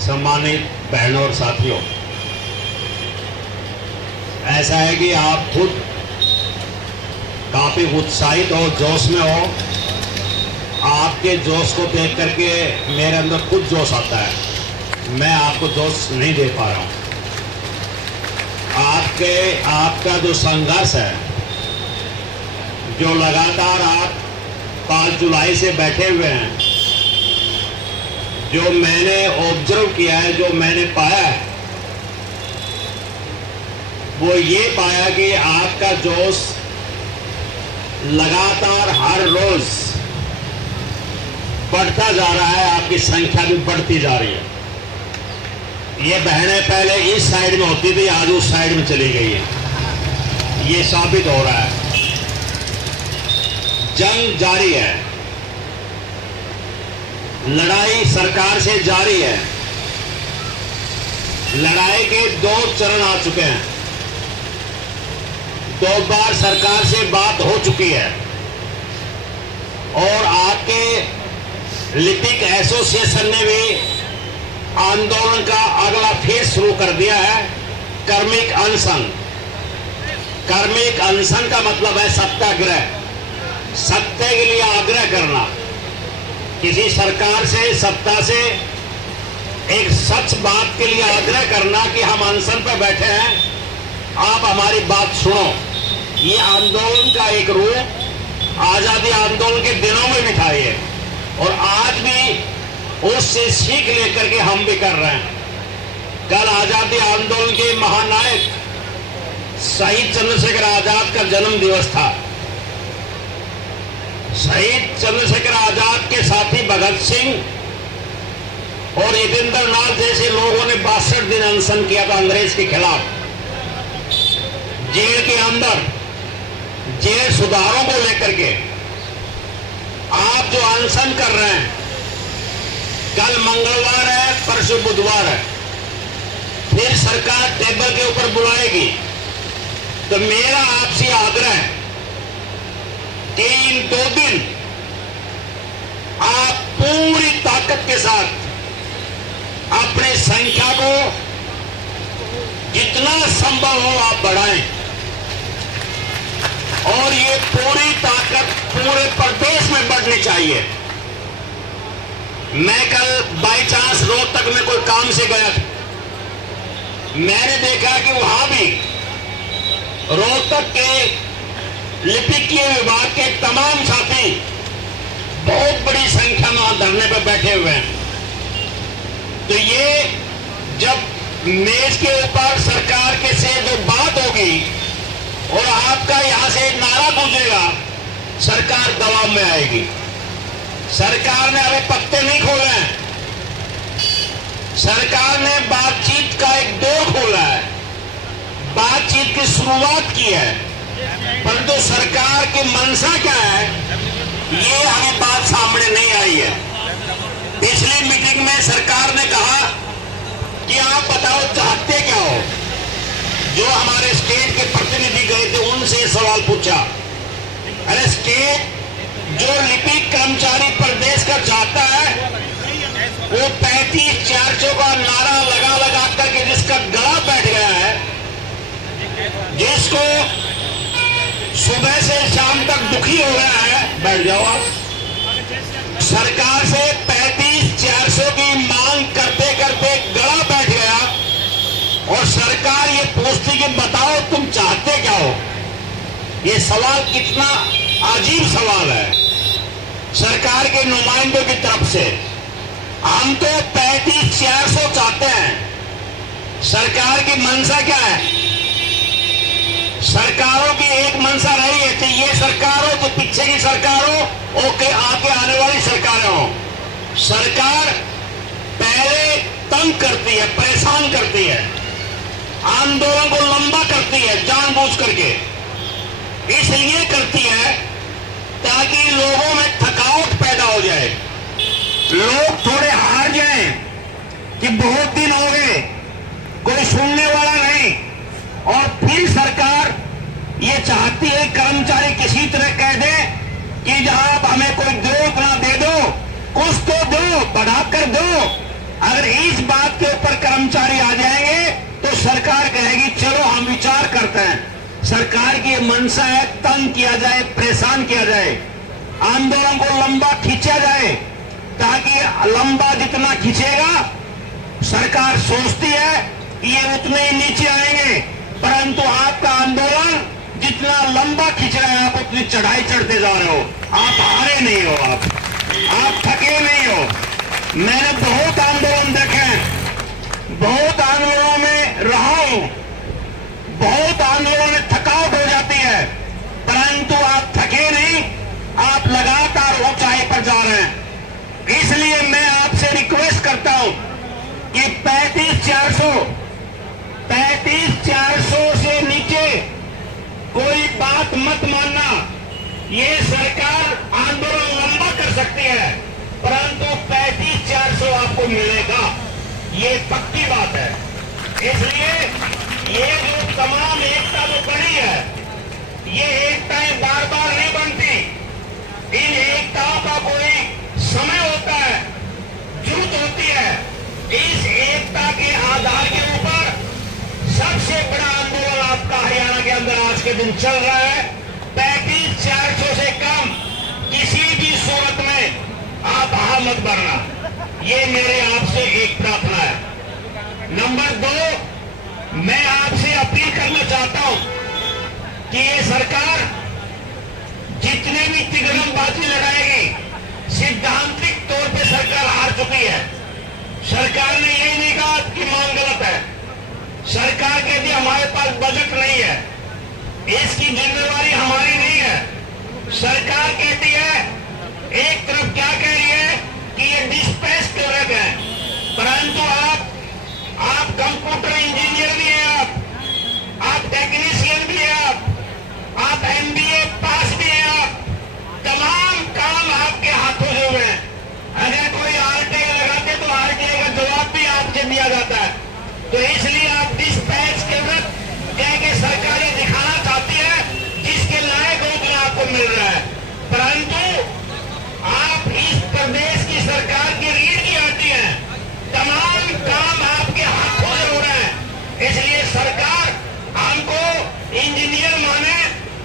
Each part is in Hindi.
सम्मानित बहनों और साथियों, ऐसा है कि आप खुद काफी उत्साहित और जोश में हो। आपके जोश को देख करके मेरे अंदर खुद जोश आता है। मैं आपको जोश नहीं दे पा रहा हूं। आपका जो संघर्ष है, जो लगातार आप 5 जुलाई से बैठे हुए हैं, जो मैंने ऑब्जर्व किया है, जो मैंने पाया है, वो ये पाया कि आपका जोश लगातार हर रोज बढ़ता जा रहा है। आपकी संख्या भी बढ़ती जा रही है। ये बहनें पहले इस साइड में होती थी, आज उस साइड में चली गई है। ये साबित हो रहा है जंग जारी है, लड़ाई सरकार से जारी है। लड़ाई के 2 चरण आ चुके हैं। 2 बार सरकार से बात हो चुकी है और आपके लिपिक एसोसिएशन ने भी आंदोलन का अगला फेज शुरू कर दिया है, कर्मिक अनशन। कर्मिक अनशन का मतलब है सत्याग्रह। सत्य के लिए आग्रह करना, किसी सरकार से, सत्ता से एक सच बात के लिए आग्रह करना कि हम अनशन पर बैठे हैं, आप हमारी बात सुनो। ये आंदोलन का एक रूप आजादी आंदोलन के दिनों में भी था ये, और आज भी उससे सीख लेकर के हम भी कर रहे हैं। कल आजादी आंदोलन के महानायक शहीद चंद्रशेखर आजाद का जन्म दिवस था। शहीद चंद्रशेखर आजाद के साथी भगत सिंह और यतीन्द्र नाथ जैसे लोगों ने 62 दिन अनशन किया था अंग्रेज के खिलाफ। जेल के अंदर जेल सुधारों को लेकर के आप जो अनशन कर रहे हैं, कल मंगलवार है, परसों बुधवार है, फिर सरकार टेबल के ऊपर बुलाएगी। तो मेरा आपसे आग्रह है कि इन 2 दिन आप पूरी ताकत के साथ अपनी संख्या को जितना संभव हो आप बढ़ाएं, और ये पूरी ताकत पूरे प्रदेश में बढ़नी चाहिए। मैं कल बाई चांस रोहतक में कोई काम से गया था। मैंने देखा कि वहां भी रोहतक के लिपिकीय विभाग के तमाम साथी बहुत बड़ी संख्या में धरने पर बैठे हुए हैं। तो ये जब मेज के ऊपर सरकार के से जो बात होगी और आपका यहां से नारा गूंजेगा, सरकार दबाव में आएगी। सरकार ने अभी पत्ते नहीं खोले हैं। सरकार ने बातचीत का एक दौर खोला है, बातचीत की शुरुआत की है, परंतु सरकार की मंशा क्या है, ये हमें बात सामने नहीं आई है। पिछली मीटिंग में सरकार ने कहा कि आप बताओ चाहते क्या हो। जो हमारे स्टेट के प्रतिनिधि गए थे उनसे सवाल पूछा, अरे स्टेट जो लिपिक कर्मचारी प्रदेश का चाहता है, वो 35,400 का नारा लगा लगा करके जिसका गला बैठ गया है, जिसको सुबह से शाम तक दुखी हो गया है, बैठ जाओ आप। सरकार से 35,400 की मांग करते करते गला बैठ गया और सरकार ये पूछती कि बताओ तुम चाहते क्या हो। ये सवाल कितना अजीब सवाल है सरकार के नुमाइंदों की तरफ से। हम तो 35,400 चाहते हैं। सरकार की मंशा क्या है? सरकारों की एक मंशा रही है कि ये सरकार हो तो पीछे की सरकार हो, ओके आगे आने वाली सरकारें हो। सरकार पहले तंग करती है, परेशान करती है, आंदोलन को लंबा करती है जानबूझ करके। इसलिए करती है ताकि लोगों में थकावट पैदा हो जाए, लोग थोड़े हार जाएं कि बहुत दिन हो गए, कोई सुनने वाला नहीं। और फिर सरकार ये चाहती है कर्मचारी किसी तरह कह दे कि जहां आप हमें कोई दो, इतना दे दो, कुछ तो दो, बढ़ाकर दो। अगर इस बात के ऊपर कर्मचारी आ जाएंगे तो सरकार कहेगी चलो हम विचार करते हैं। सरकार की मंशा है तंग किया जाए, परेशान किया जाए, आंदोलन को लंबा खींचा जाए, ताकि लंबा जितना खींचेगा सरकार सोचती है कि ये उतने ही नीचे आएंगे, परंतु आपका आंदोलन जितना लंबा खींच रहे हैं आप उतनी चढ़ाई चढ़ते जा रहे हो। आप हारे नहीं हो, आप थके नहीं हो। मैंने बहुत आंदोलन देखे, बहुत आंदोलनों में रहा हूं, बहुत आंदोलनों में थकावट हो जाती है, परंतु आप थके नहीं, आप लगातार ऊंचाई पर जा रहे हैं। इसलिए मैं आपसे रिक्वेस्ट करता हूं कि 35,400 से नीचे कोई बात मत मानना। ये सरकार आंदोलन लंबा कर सकती है, परंतु 35,400 आपको मिलेगा, ये पक्की बात है। इसलिए ये जो तमाम एकता जो बनी है, ये एकताएं बार बार नहीं बनती। इन एकताओं का कोई समय होता है, जरूरत होती है। इस एकता के आधार के ऊपर सबसे बड़ा आंदोलन आपका हरियाणा के अंदर आज के दिन चल रहा है। 35,400 से कम किसी भी सूरत में आप हार मत भरना, ये मेरे आपसे एक प्रार्थना है। नंबर 2, मैं आपसे अपील करना चाहता हूं कि ये सरकार जितने भी तिगड़मबाजी लगाएगी, सिद्धांतिक तौर पे सरकार हार चुकी है। सरकार ने यही नहीं कहा कि मांग गलत है, सरकार कहती है हमारे पास बजट नहीं है, इसकी जिम्मेवारी हमारी नहीं है। सरकार कहती है, एक तरफ क्या कह रही है कि ये डिस्पैच क्लर्क है, परंतु आप कंप्यूटर इंजीनियर भी हैं, आप टेक्नीशियन भी हैं, आप MBA पास भी हैं, आप तमाम काम आपके हाथों से हुए हैं। अगर कोई RTI लगाते तो RTI का जवाब भी आपसे दिया जाता है। तो इसलिए आप डिस्पैच क्लर्क कह के सरकार ये दिखाना चाहती है जिसके लायक होकर आपको मिल रहा है, परंतु आप इस प्रदेश की सरकार की रीढ़ की हड्डी है, तमाम काम आपके हाथों से हो रहे हैं। इसलिए सरकार हमको इंजीनियर माने,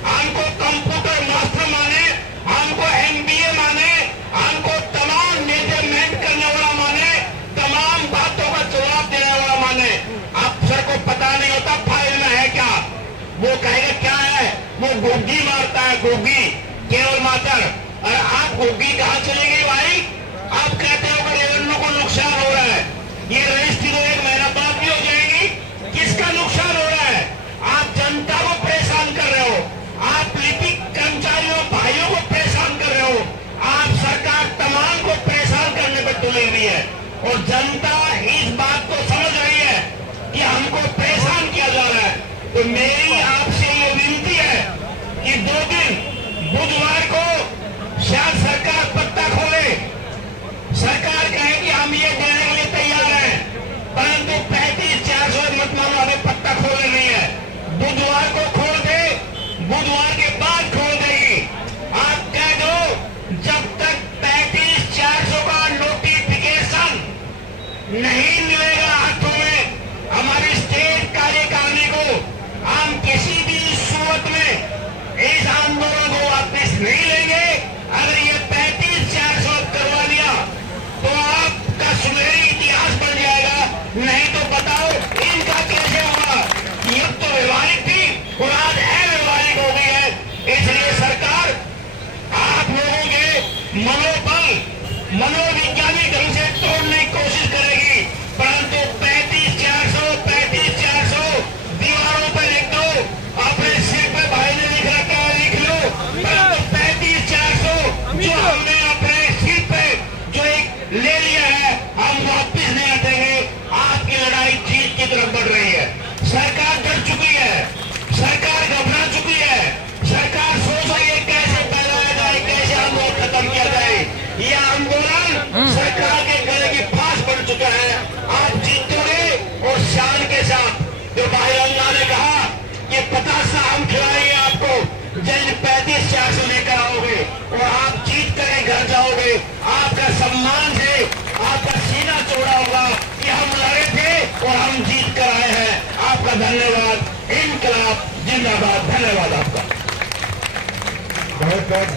हमको कंप्यूटर मास्टर माने, हमको MBA माने, हमको तमाम मेजरमेंट करने वाला माने, तमाम बातों का जवाब देने वाला माने। अफसर को पता नहीं होता फाइल में है क्या, वो कहेगा क्या है, वो गुग्गी मारता है, गुग्गी केवल मात्र। और आप गुग्गी कहां चलेगी भाई? आप कहते हो कि रेवेन्यू को नुकसान हो रहा है, ये रजिस्ट्री तो 1 महीना बाद भी हो जाएगी। किसका नुकसान हो रहा है? आप जनता को परेशान कर रहे हो, आप लिपिक कर्मचारियों भाइयों को परेशान कर रहे हो, आप सरकार तमाम को परेशान करने पर तुली हुई है। और जनता इस बात को समझ रही है कि हमको परेशान किया जा रहा है। तो मेरी आपसे ये विनती है कि 2 दिन बुधवार को शायद सरकार पत्ता खोले, सरकार कहे कि हम ये देने के लिए तैयार हैं, परंतु 35,400 मत मानो हमें पत्ता खोलने नहीं है। बुधवार को खोल दे, बुधवार के बाद खोल देगी। आप कह दो जब तक 35,400 का नोटिफिकेशन नहीं मिलेगा हाथों में हमारी स्टेट कार्यकारिणी को, हम किसी भी सूरत में इस आंदोलन को वापस नहीं लेंगे। अगर ये 35,400 करवा दिया तो आपका सुनहरी इतिहास बन जाएगा, नहीं तो बताओ इनका कैसे होगा। ये तो व्यवहारिक थी और आज अव्यवहारिक हो गई है। इसलिए सरकार आप लोगों के मनोवैज्ञानिक ढंग से तोड़ने की कोशिश करेगी, परंतु 35,400 दीवारों पर लिख दो, अपने सिर पे भाई ने लिख रखा है लिख लो, परंतु 35,400 जो हमने अपने सिर पे जो एक ले लिया है हम वापिस नहीं हटेंगे। आपकी और हम जीत कर आए हैं। आपका धन्यवाद। इनकलाब जिंदाबाद। धन्यवाद आपका। बहुत बहुत